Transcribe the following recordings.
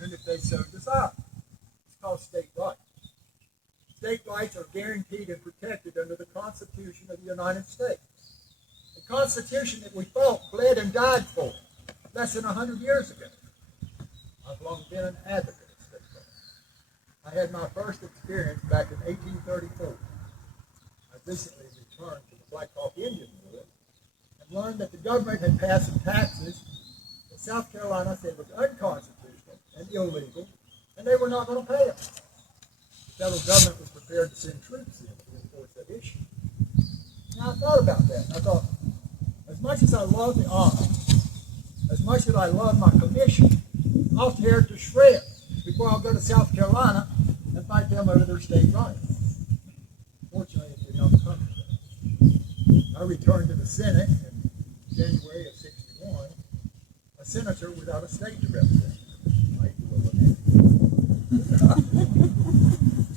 Union if they so desire. It's called state rights. State rights are guaranteed and protected under the Constitution of the United States. The Constitution that we fought, bled, and died for less than 100 years ago. I've long been an advocate of state rights. I had my first experience back in 1834. I recently returned to the Black Hawk Indian War and learned that the government had passed some taxes that South Carolina said was unconstitutional and illegal, and they were not going to pay them. The federal government was prepared to send troops in to enforce that issue. Now, I thought about that. I thought, as much as I love the Army, as much as I love my commission, I'll tear it to shreds before I'll go to South Carolina and fight them over their state rights. Fortunately, it did not come to that. I returned to the Senate in January of '61, a senator without a state to represent.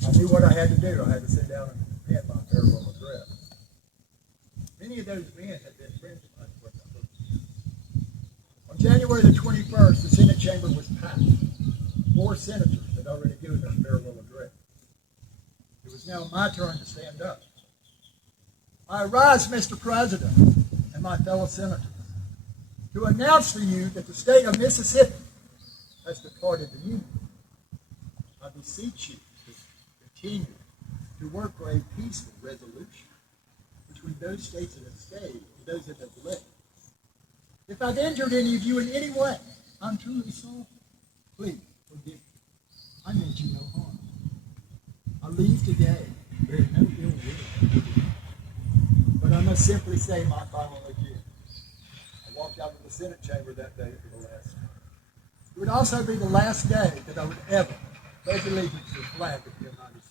I knew what I had to do. I had to sit down and pen my farewell address. Many of those men had been friends of mine. On January the 21st, the Senate chamber was packed. 4 senators had already given their farewell address. It was now my turn to stand up. I rise, Mr. President, and my fellow senators, to announce to you that the state of Mississippi has departed the Union. I beseech you to continue to work for a peaceful resolution between those states that have stayed and those that have left. If I've injured any of you in any way, I'm truly sorry. Please forgive me. I meant you no harm. I leave today bearing no ill will. But I must simply say my final adieu. I walked out of the Senate chamber that day for the last time. It would also be the last day that I would ever pledge allegiance to the flag of the United States.